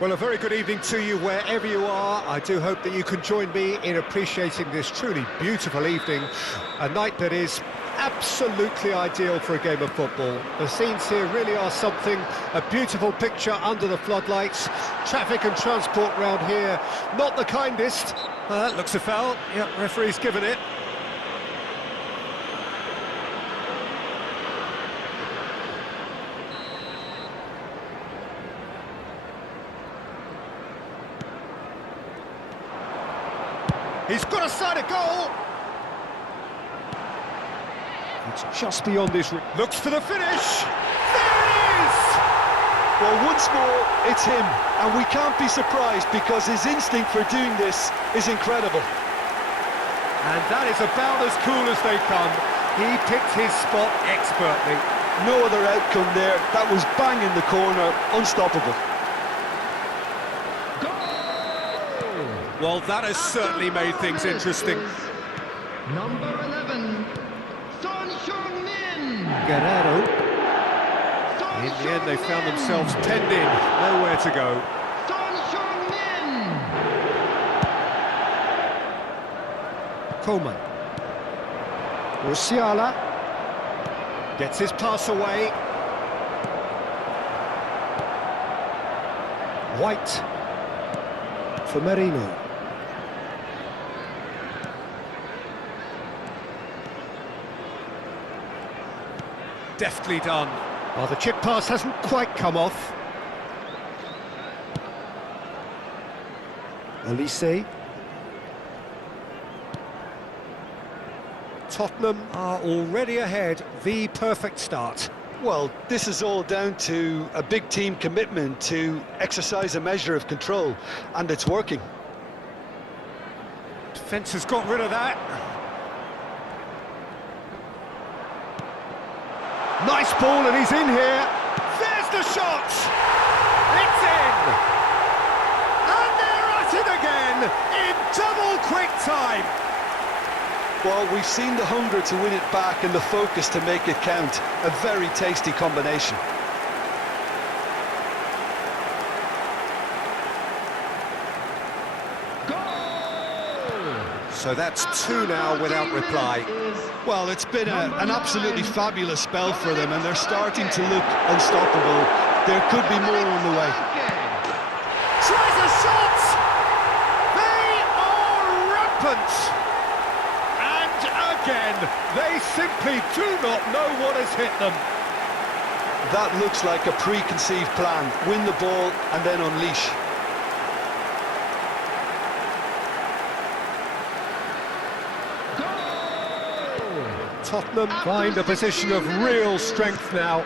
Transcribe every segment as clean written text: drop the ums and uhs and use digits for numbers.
Well, a very good evening to you wherever you are. I do hope that you can join me in appreciating this truly beautiful evening, a night that is absolutely ideal for a game of football. The scenes here really are something, a beautiful picture under the floodlights. Traffic and transport round here, not the kindest. Looks a foul. Yep, referee's given it. He's got a side of goal. It's just beyond his reach. Looks for the finish. There it is! Well, once more, it's him. And we can't be surprised because his instinct for doing this is incredible. And that is about as cool as they come. He picked his spot expertly. No other outcome there. That was bang in the corner, unstoppable. Well, that has certainly made things interesting. Number 11, Son Heung-min. Guerrero. In the end, they found themselves penned in. Nowhere to go. Son Heung-min. Coleman. Musiala. Gets his pass away. White. For Merino. Deftly done. Well, the chip pass hasn't quite come off. Elise. Tottenham are already ahead. The perfect start. Well, this is all down to a big team commitment to exercise a measure of control, and it's working. Defence has got rid of that. Nice ball, and he's in here. There's the shot! It's in! And they're at it again, in double quick time! Well, we've seen the hunger to win it back and the focus to make it count. A very tasty combination. So that's two now without reply. Well, it's been an absolutely fabulous spell for them, and they're starting to look unstoppable. There could be more on the way. Tries a shot! They are rampant! And again, they simply do not know what has hit them. That looks like a preconceived plan. Win the ball and then unleash. Tottenham find a position of real strength now.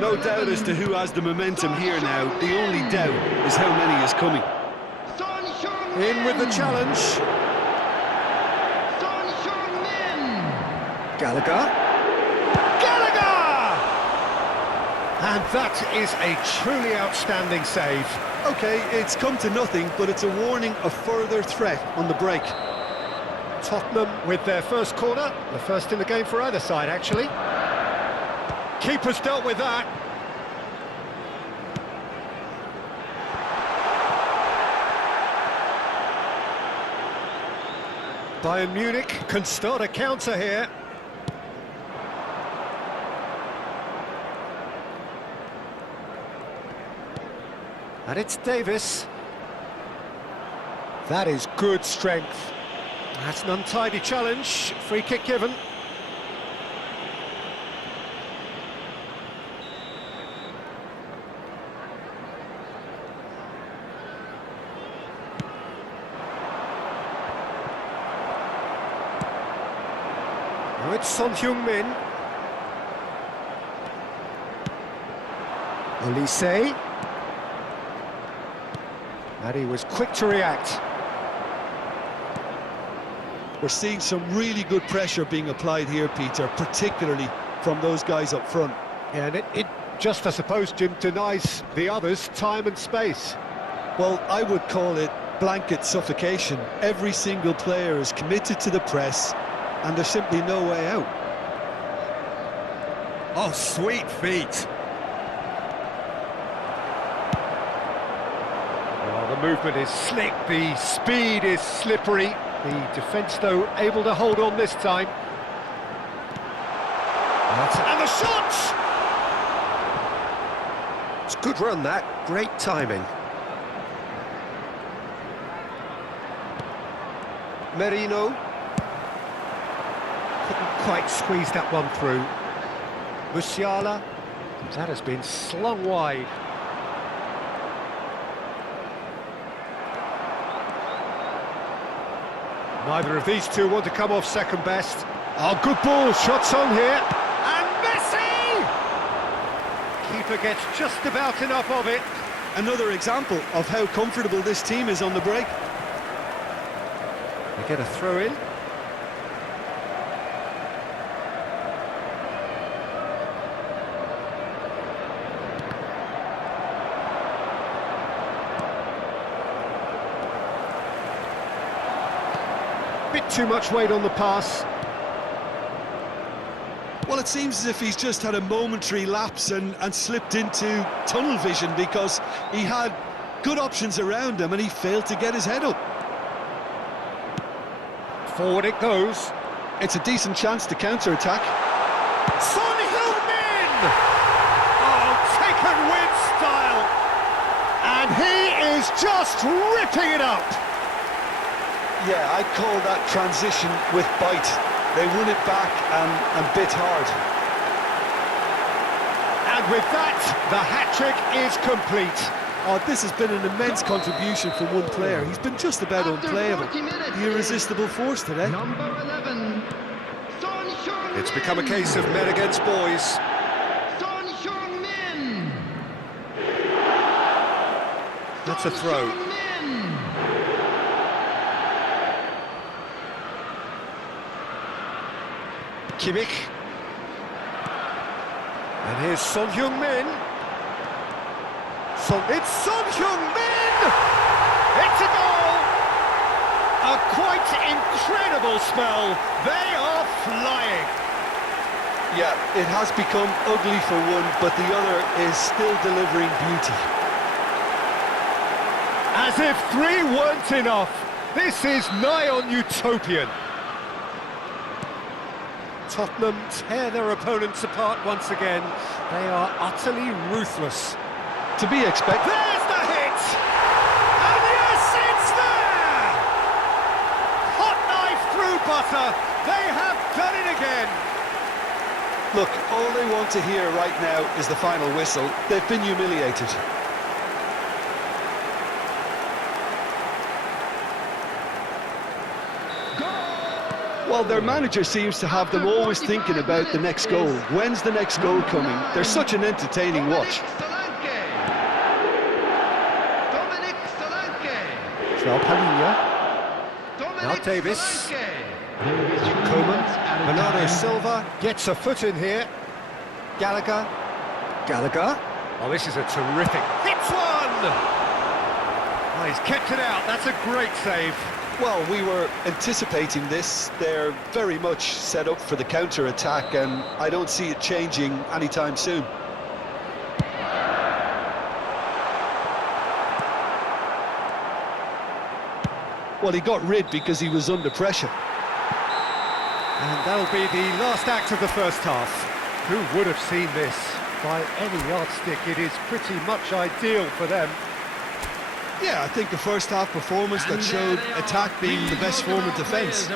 No doubt as to who has the momentum here now. The only doubt is how many is coming. Son Heung-min. In with the challenge. Son Heung-min. Gallagher. Gallagher! And that is a truly outstanding save. Okay, it's come to nothing, but it's a warning of further threat on the break. Tottenham with their first corner, the first in the game for either side, actually. Keeper's dealt with that. Bayern Munich can start a counter here. And it's Davis. That is good strength. That's an untidy challenge. Free kick given. Now it's Son Heung-min. Elise. And he was quick to react. We're seeing some really good pressure being applied here, Peter, particularly from those guys up front. Yeah, and it just, I suppose, Jim, denies the others time and space. Well, I would call it blanket suffocation. Every single player is committed to the press, and there's simply no way out. Oh, sweet feet. movement is slick, the speed is slippery. The defence, though, able to hold on this time. And the shot! It's a good run, that. Great timing. Merino. Couldn't quite squeeze that one through. Musiala. That has been slung wide. Neither of these two want to come off second best. Oh, good ball, shots on here. And Messi! Keeper gets just about enough of it. Another example of how comfortable this team is on the break. They get a throw in. Bit too much weight on the pass. Well, it seems as if he's just had a momentary lapse and slipped into tunnel vision, because he had good options around him and he failed to get his head up. Forward it goes. It's a decent chance to counter-attack. Son Heung-min! Oh, taken with style. And he is just ripping it up. Yeah, I'd call that transition with bite. They won it back and bit hard. And with that, the hat-trick is complete. Oh, this has been an immense contribution from one player. He's been just about unplayable. The irresistible force today. Number 11, Son Heung-min. It's become a case of men against boys. Son Heung-min. That's a Son throw. Heung-min. Kimmich. And here's Son Heung-min. It's Son Heung-min! It's a goal! A quite incredible spell. They are flying. Yeah, it has become ugly for one, but the other is still delivering beauty. As if three weren't enough. This is nigh on utopian. Tottenham tear their opponents apart once again. They are utterly ruthless. To be expected. There's the hit! And yes, it's there! Hot knife through butter. They have done it again. Look, all they want to hear right now is the final whistle. They've been humiliated. Well, their manager seems to have them always thinking about the next goal. When's the next goal coming? They're such an entertaining watch. João Palhinha. Now Davis. Coman. Bernardo Silva gets a foot in here. Gallagher. Oh, this is a terrific... Hits one! Oh, he's kept it out. That's a great save. Well, we were anticipating this. They're very much set up for the counter-attack, and I don't see it changing anytime soon. Well, he got rid because he was under pressure. And that'll be the last act of the first half. Who would have seen this? By any yardstick, it is pretty much ideal for them. Yeah, I think the first half performance that showed attack being the best form of defence.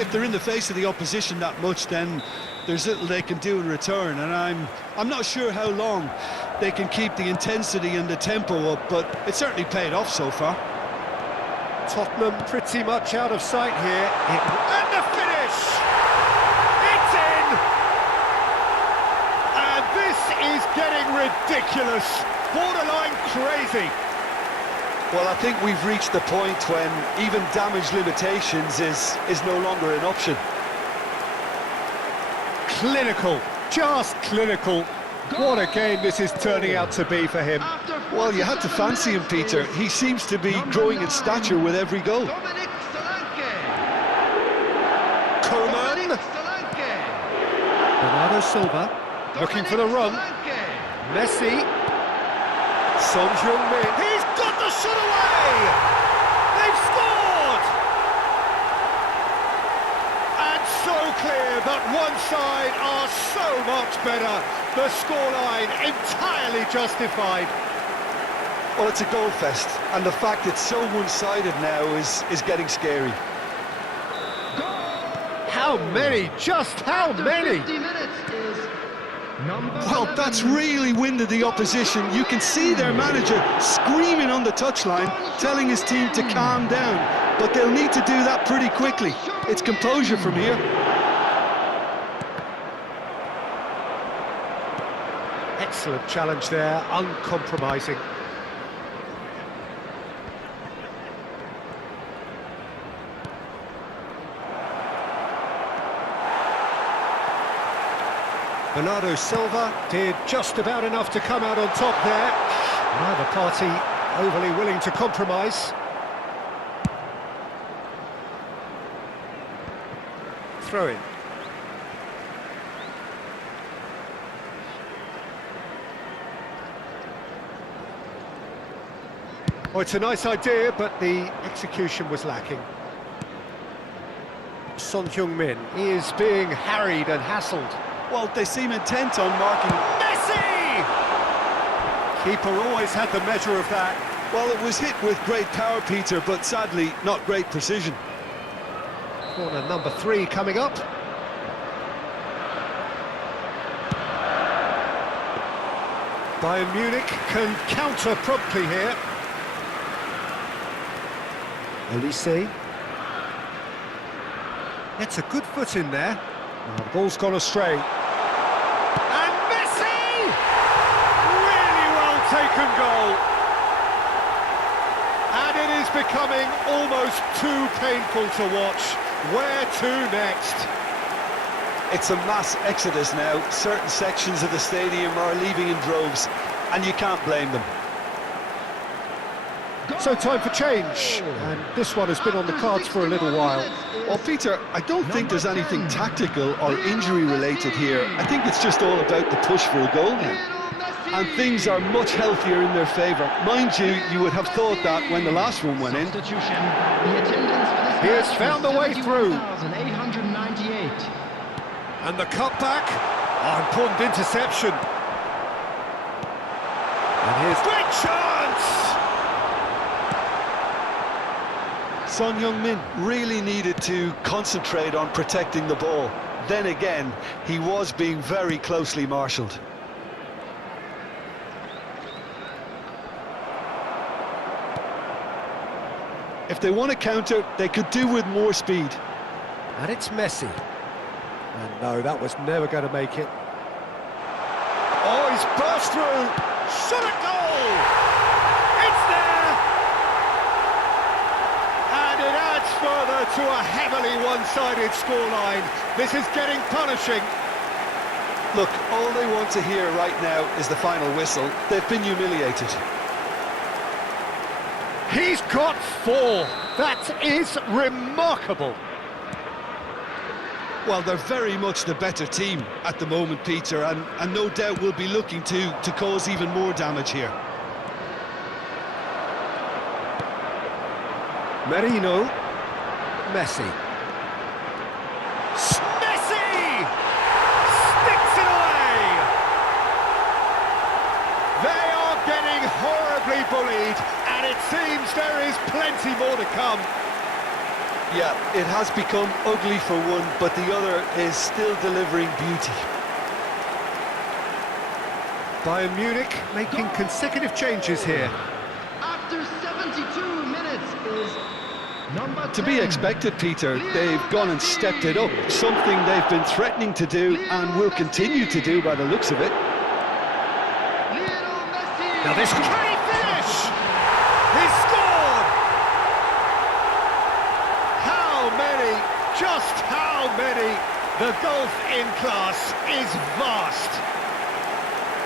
If they're in the face of the opposition that much, then there's little they can do in return, and I'm not sure how long they can keep the intensity and the tempo up, but it certainly paid off so far. Tottenham pretty much out of sight here. And the finish! It's in! And this is getting ridiculous. Borderline crazy. Well, I think we've reached the point when even damage limitations is no longer an option. Clinical, just clinical. What a game this is turning out to be for him. Well, you had to fancy him, Peter. He seems to be growing in stature with every goal. Coman. Bernardo Silva, looking for the run. Messi. Son Heung-min. He's got the shot away! The scoreline entirely justified. Well, it's a goal fest, and the fact it's so one-sided now is getting scary. How many? Just how many? 50 minutes is number Well, 11. that's really winded the opposition. You can see their manager screaming on the touchline, telling his team to calm down. But they'll need to do that pretty quickly. It's composure from here. Excellent challenge there, uncompromising. Bernardo Silva did just about enough to come out on top there. Neither party overly willing to compromise. Throw in. Oh, it's a nice idea, but the execution was lacking. Son Heung-min is being harried and hassled. Well, they seem intent on marking. Messi! Keeper always had the measure of that. Well, it was hit with great power, Peter, but sadly, not great precision. Corner number 3 coming up. Bayern Munich can counter promptly here. Olise. Gets a good foot in there. Oh, the ball's gone astray. And Messi! Really well taken goal. And it is becoming almost too painful to watch. Where to next? It's a mass exodus now. Certain sections of the stadium are leaving in droves, and you can't blame them. So time for change, and this one has been on the cards for a little while. Well, Peter, I don't think there's anything tactical or injury-related here. I think it's just all about the push for a goal now. And things are much healthier in their favour. Mind you, you would have thought that when the last one went in. The attendance for this He has match found was the way through. 71,898. And the cutback. Oh, important interception. And here's great chance! Son Heung-min really needed to concentrate on protecting the ball. Then again, he was being very closely marshalled. If they want to counter, they could do with more speed. And it's Messi. And no, that was never going to make it. Oh, he's burst through! Shot a goal! It's there! And it adds further to a heavily one-sided scoreline. This is getting punishing. Look, all they want to hear right now is the final whistle. They've been humiliated. He's got 4. That is remarkable. Well, they're very much the better team at the moment, Peter, and no doubt will be looking to cause even more damage here. Merino. Messi. Messi! Sticks it away! They are getting horribly bullied, and it seems there is plenty more to come. Yeah, it has become ugly for one, but the other is still delivering beauty. Bayern Munich making consecutive changes here. After 72 minutes is number 10. To be expected, Peter, they've gone and stepped it up, something they've been threatening to do and will continue to do by the looks of it. Lionel Messi. Now this can he finish? He scored! How many? Just how many? The gulf in class is vast.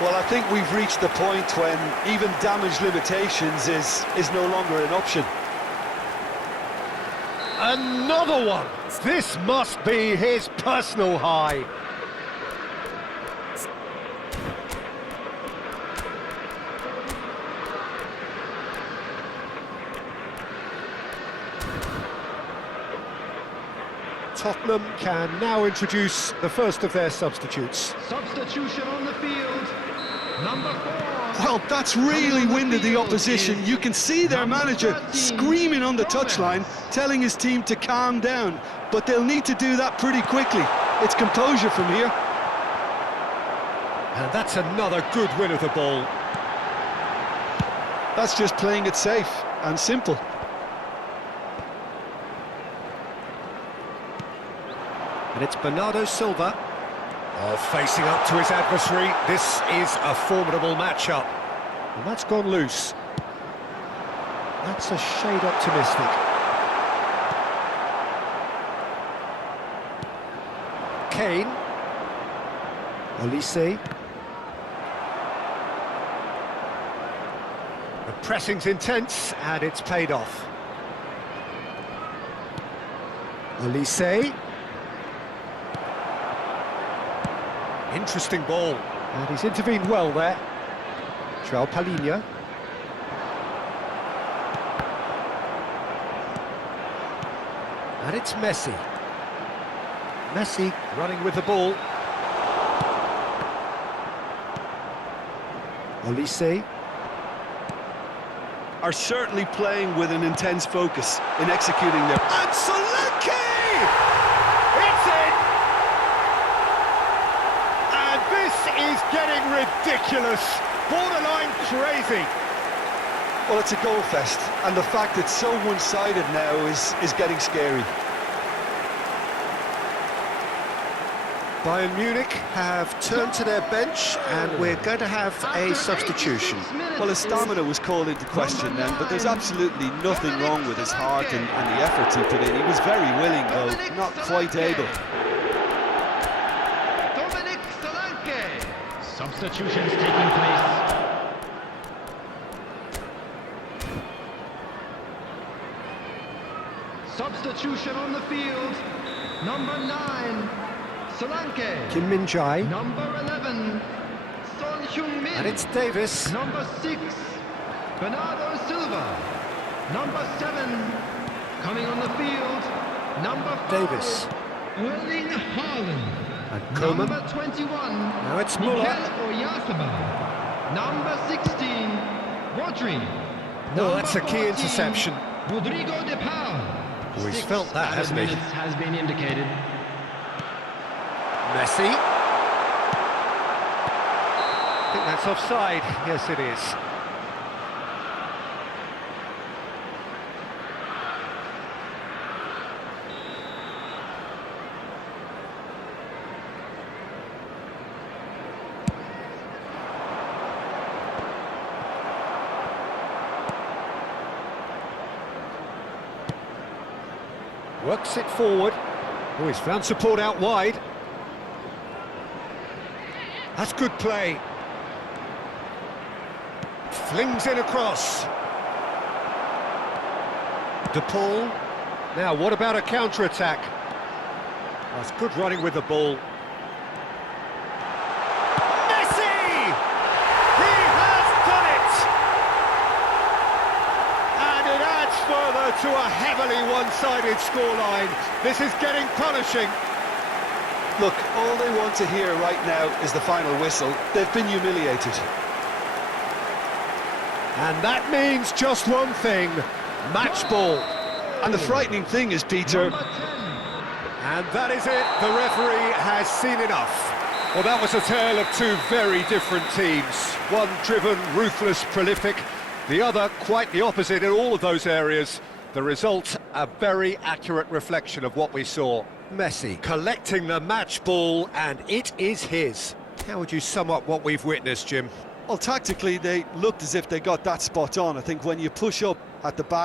Well, I think we've reached the point when even damage limitations is no longer an option. Another one. This must be his personal high. Tottenham can now introduce the first of their substitutes. Substitution on the field. Number 4. Well, that's really winded the opposition. You can see their manager screaming on the touchline, telling his team to calm down. But they'll need to do that pretty quickly. It's composure from here. And that's another good win of the ball. That's just playing it safe and simple. And it's Bernardo Silva. Oh, facing up to his adversary. This is a formidable matchup. And that's gone loose. That's a shade optimistic. Kane. Olise. The pressing's intense, and it's paid off. Olise. Interesting ball, and he's intervened well there. João Palhinha. And it's Messi. Messi running with the ball. Olise. Are certainly playing with an intense focus in executing their... And Solanke! It's in! And this is getting ridiculous. Borderline crazy. Well, it's a goal fest, and the fact it's so one-sided now is getting scary. Bayern Munich have turned to their bench, and we're going to have a substitution. Well, his stamina was called into question then, but there's absolutely nothing wrong with his heart and the efforts he put in. He was very willing, though, not quite able. Substitutions taking place. Substitution on the field. Number 9, Solanke. Kim Min-jae. Number 11, Son Heung-min. And it's Davis. Number 6, Bernardo Silva. Number 7, coming on the field. Number 5, Davis. Erling Haaland. And Coman. Number 21, Now it's Mikel Muller. Oyarzabal. Number 16, Rodri. No, that's a Number key 14, interception. Rodrigo de Paul. Oh, he's 6 felt that, hasn't he? minutes has been indicated. Messi. I think that's offside. Yes, it is. Works it forward. Oh, he's found support out wide. That's good play. Flings in across. De Paul. Now, what about a counter-attack? That's good running with the ball. Messi! He has done it! And it adds further to a heavily one-sided scoreline. This is getting punishing. Look, all they want to hear right now is the final whistle. They've been humiliated. And that means just one thing, match ball. And the frightening thing is, Peter... Number 10, And that is it, the referee has seen enough. Well, that was a tale of two very different teams. One driven, ruthless, prolific, the other quite the opposite in all of those areas. The result, a very accurate reflection of what we saw. Messi collecting the match ball, and it is his. How would you sum up what we've witnessed, Jim? Well, tactically, they looked as if they got that spot on. I think when you push up at the back,